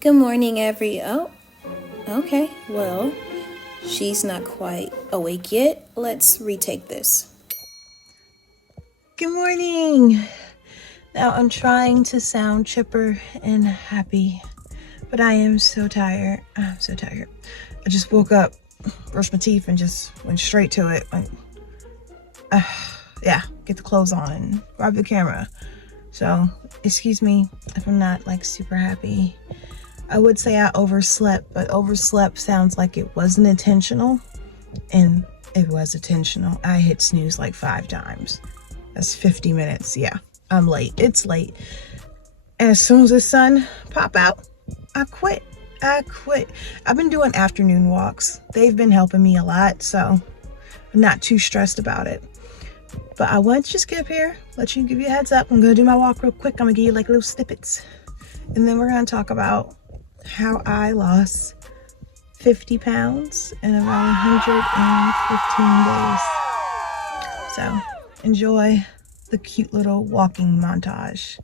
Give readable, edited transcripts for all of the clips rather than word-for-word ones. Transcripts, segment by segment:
Good morning, oh, okay, well, she's not quite awake yet. Let's retake this. Good morning. Now I'm trying to sound chipper and happy, but I am so tired. I'm so tired. I just woke up, brushed my teeth, and just went straight to it. Yeah, get the clothes on and grab the camera. So, excuse me if I'm not like super happy. I would say I overslept, but overslept sounds like it wasn't intentional, and it was intentional. I hit snooze like 5 times. That's 50 minutes. Yeah, I'm late. It's late. And as soon as the sun pop out, I quit. I've been doing afternoon walks. They've been helping me a lot, so I'm not too stressed about it. But I wanted to just get up here, give you a heads up. I'm gonna do my walk real quick. I'm gonna give you like little snippets. And then we're gonna talk about how I lost 50 pounds in about 115 days. So enjoy the cute little walking montage.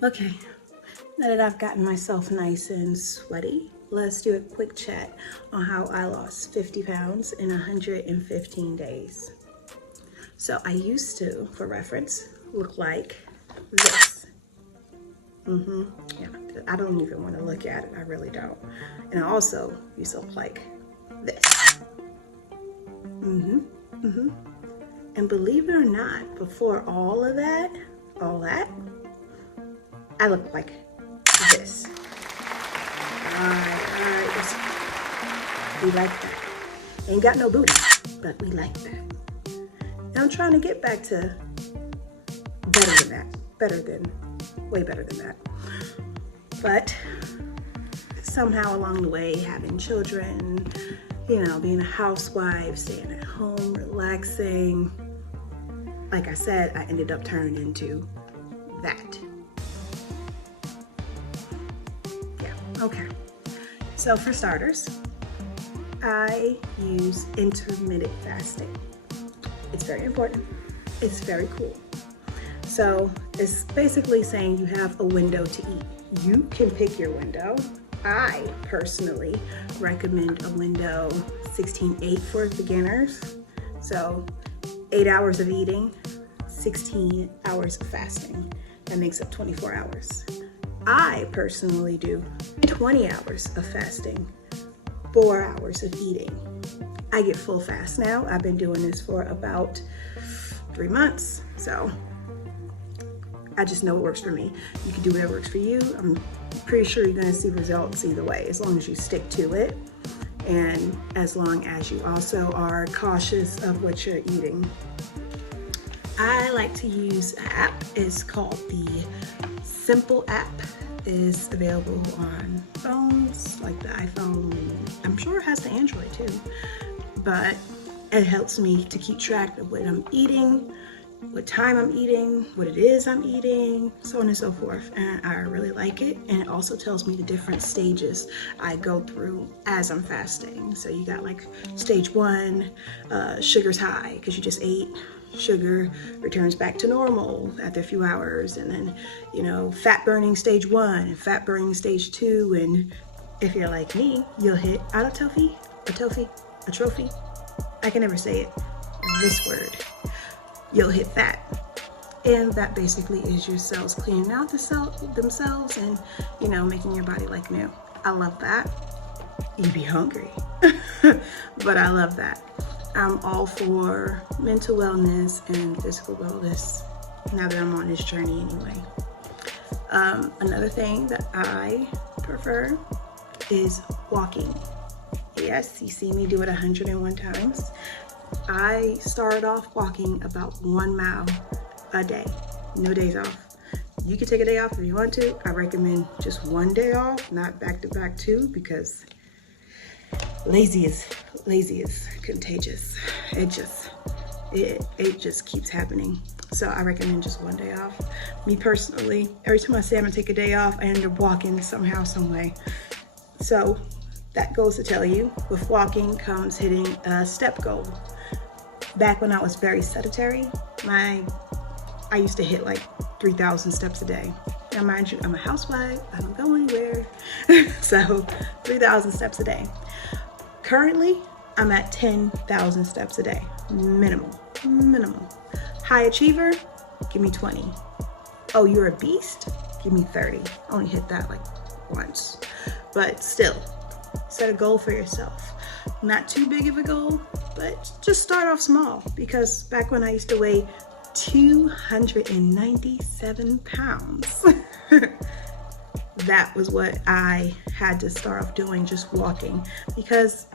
Okay, now that I've gotten myself nice and sweaty, let's do a quick chat on how I lost 50 pounds in 115 days. So I used to, for reference, look like this. Yeah, I don't even want to look at it. I really don't. And I also used to look like this. And believe it or not, before all that, I look like this. Alright, we like that. Ain't got no booty, but we like that. And I'm trying to get back to better than that. Way better than that. But somehow along the way, having children, being a housewife, staying at home, relaxing, like I said, I ended up turning into that. Okay, so for starters, I use intermittent fasting. It's very important. It's very cool. So it's basically saying you have a window to eat. You can pick your window. I personally recommend a window 16-8 for beginners. So 8 hours of eating, 16 hours of fasting. That makes up 24 hours. I personally do 20 hours of fasting, 4 hours of eating. I get full fast now. I've been doing this for about 3 months. So I just know what works for me. You can do whatever works for you. I'm pretty sure you're gonna see results either way, as long as you stick to it. And as long as you also are cautious of what you're eating. I like to use an app. It's called the Simple app. is available on phones like the iPhone. I'm sure it has the Android too, but it helps me to keep track of what I'm eating, what time I'm eating, what it is I'm eating, so on and so forth. And I really like it. And it also tells me the different stages I go through as I'm fasting. So you got like stage 1, sugar's high because you just ate. Sugar returns back to normal after a few hours. And then, you know, fat burning stage 1 and fat burning stage 2. And if you're like me, you'll hit autotrophy, atrophy. I can never say it, this word. You'll hit that. And that basically is your cells cleaning out themselves and, you know, making your body like new. I love that. You'd be hungry, but I love that. I'm all for mental wellness and physical wellness now that I'm on this journey anyway. Another thing that I prefer is walking. Yes, you see me do it 101 times. I started off walking about 1 mile a day, no days off. You can take a day off if you want to. I recommend just 1 day off, not back to back 2, because lazy is contagious. It just keeps happening. So I recommend just 1 day off. Me personally, every time I say I'm gonna take a day off, I end up walking somehow, some way. So that goes to tell you, with walking comes hitting a step goal. Back when I was very sedentary, I used to hit like 3,000 steps a day. Now mind you, I'm a housewife, I don't go anywhere. So 3,000 steps a day. Currently, I'm at 10,000 steps a day, minimum. High achiever, give me 20. Oh, you're a beast? Give me 30. I only hit that like once, but still, set a goal for yourself. Not too big of a goal, but just start off small, because back when I used to weigh 297 pounds, that was what I had to start off doing, just walking, because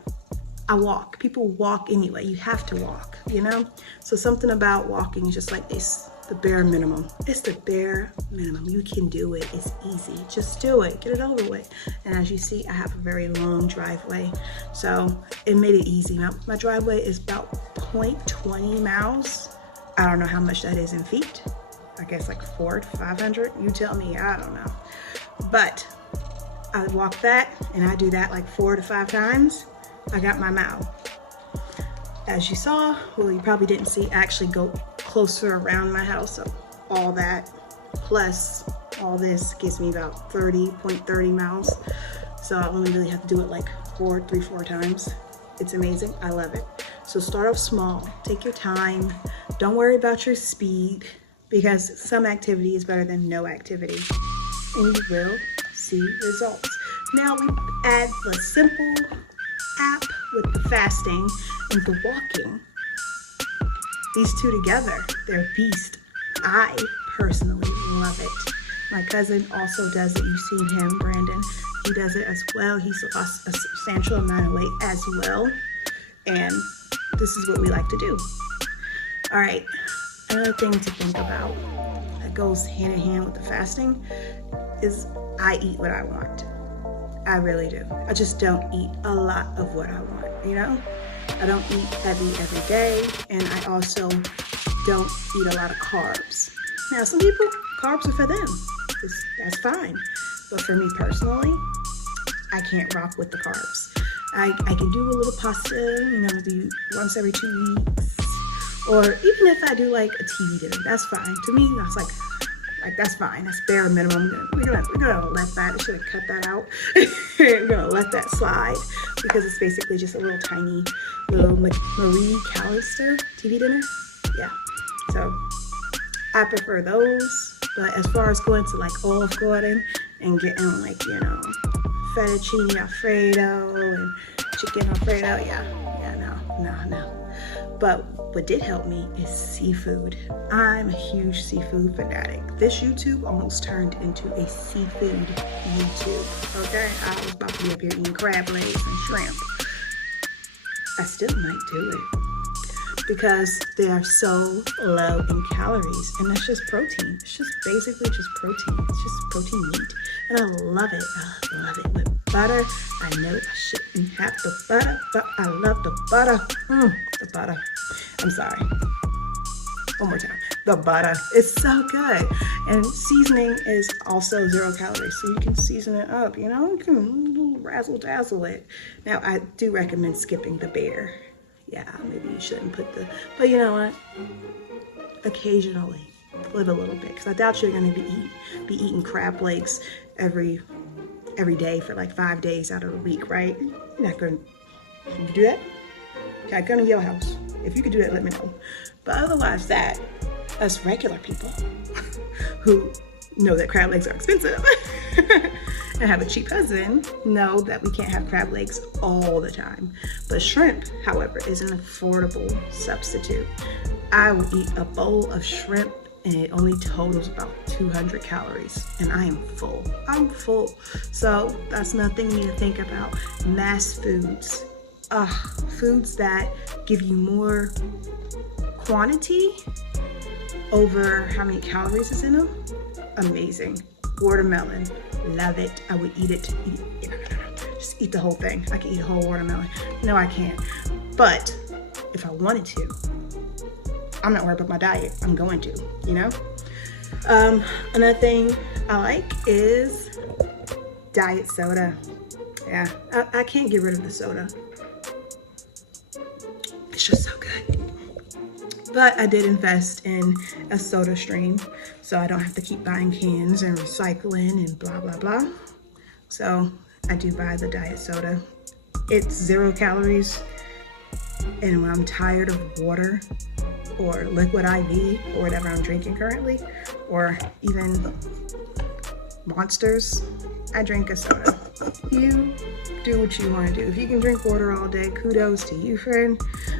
I walk. People walk anyway. You have to walk, you know? So something about walking is just like this, the bare minimum. It's the bare minimum. You can do it. It's easy. Just do it. Get it over with. And as you see, I have a very long driveway. So it made it easy. My driveway is about 0.20 miles. I don't know how much that is in feet. I guess like 400 to 500. You tell me. I don't know. But I walk that, and I do that like 4 to 5 times. I got my mile. As you saw, well, you probably didn't see, I actually go closer around my house. So all that plus all this gives me about 30.30 miles. So I only really have to do it like 4 times. It's amazing. I love it. So start off small. Take your time. Don't worry about your speed, because some activity is better than no activity. And you will see results. Now we add the simple app with the fasting and the walking. These two together, they're a beast. I personally love it. My cousin also does it. You've seen him, Brandon. He does it as well. He's lost a substantial amount of weight as well. And this is what we like to do. All right, another thing to think about that goes hand in hand with the fasting is I eat what I want. I really do. I just don't eat a lot of what I want, you know? I don't eat heavy every day, and I also don't eat a lot of carbs. Now, some people, carbs are for them. That's fine. But for me personally, I can't rock with the carbs. I can do a little pasta, you know, do once every 2 weeks. Or even if I do like a TV dinner, that's fine. To me, that's like that's fine. That's bare minimum. We're gonna let that. I should have cut that out. We're gonna let that slide, because it's basically just a little tiny little Marie Callister TV dinner. Yeah. So I prefer those. But as far as going to like Olive Garden and getting like, you know, fettuccine Alfredo and chicken Alfredo, no. But what did help me is seafood. I'm a huge seafood fanatic. This YouTube almost turned into a seafood YouTube, okay? I was about to be up here eating crab legs and shrimp. I still might do it, because they are so low in calories, and that's just protein. It's just basically just protein. It's just protein meat. And I love it. I love it with butter. I know I shouldn't have the butter, but I love the butter. The butter. I'm sorry. One more time. The butter is so good. And seasoning is also 0 calories, so you can season it up, you know, you can razzle dazzle it. Now, I do recommend skipping the beer. Yeah, maybe you shouldn't put but you know what? Occasionally, live a little bit, because I doubt you're going to be eating crab legs every day for like 5 days out of the week, right? You're not going to. Can you do that? Okay, come to your house. If you could do that, let me know. But otherwise, us regular people who know that crab legs are expensive and have a cheap husband know that we can't have crab legs all the time. But shrimp, however, is an affordable substitute. I will eat a bowl of shrimp and it only totals about 200 calories and I am full. I'm full. So that's nothing you need to think about. Mass foods. Foods that give you more quantity over how many calories is in them. Amazing. Watermelon, love it. I would eat it. Just eat the whole thing. I can eat a whole watermelon. No, I can't. But if I wanted to, I'm not worried about my diet. I'm going to, you know? Another thing I like is diet soda. Yeah, I can't get rid of the soda. It's just so good. But I did invest in a soda stream, so I don't have to keep buying cans and recycling and blah, blah, blah. So I do buy the diet soda. It's 0 calories. And when I'm tired of water or liquid IV or whatever I'm drinking currently, or even Monsters, I drink a soda. You do what you want to do. If you can drink water all day, kudos to you, friend.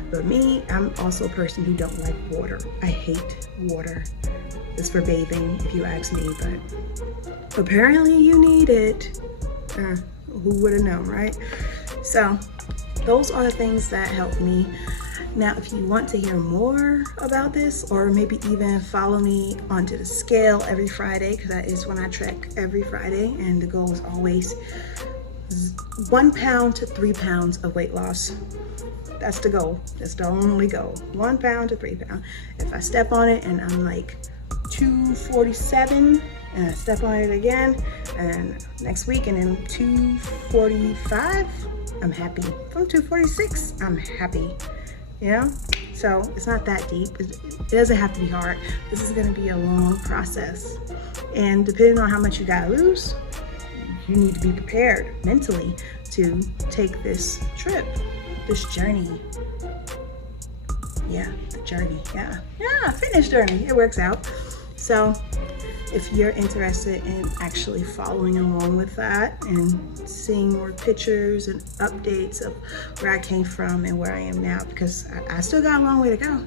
But me, I'm also a person who don't like water. I hate water. It's for bathing, if you ask me, but apparently you need it. Who would have known, right? So those are the things that help me. Now, if you want to hear more about this, or maybe even follow me onto the scale every Friday, because that is when I trek every Friday, and the goal is always 1 pound to 3 pounds of weight loss. That's the goal. That's the only goal. 1 pound to 3 pounds. If I step on it and I'm like 247, and I step on it again, and next week, and then 245, I'm happy. From 246, I'm happy. You know, so it's not that deep. It doesn't have to be hard. This is going to be a long process, and depending on how much you gotta lose, you need to be prepared mentally to take this trip, this journey. Yeah, the journey. Yeah, fitness journey. It works out. So if you're interested in actually following along with that and seeing more pictures and updates of where I came from and where I am now, because I still got a long way to go.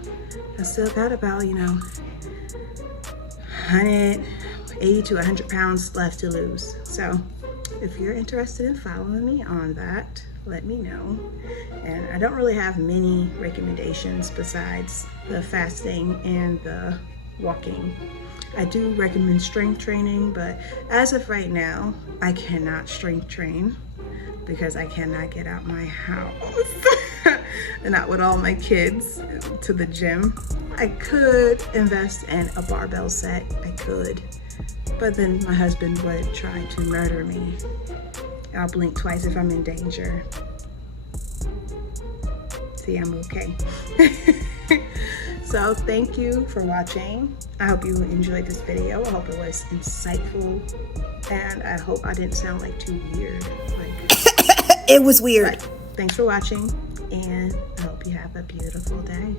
I still got about, 180 to 100 pounds left to lose. So if you're interested in following me on that, let me know. And I don't really have many recommendations besides the fasting and the walking. I do recommend strength training, but as of right now, I cannot strength train because I cannot get out my house and not with all my kids to the gym. I could invest in a barbell set, I could, but then my husband would try to murder me. I'll blink twice if I'm in danger. See, I'm okay. So thank you for watching. I hope you enjoyed this video. I hope it was insightful, and I hope I didn't sound like too weird. It was weird. But thanks for watching, and I hope you have a beautiful day.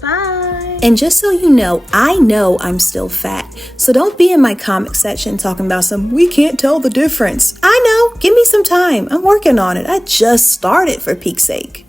Bye. And just so you know I'm still fat. So don't be in my comment section talking about we can't tell the difference. I know. Give me some time. I'm working on it. I just started, for peek's sake.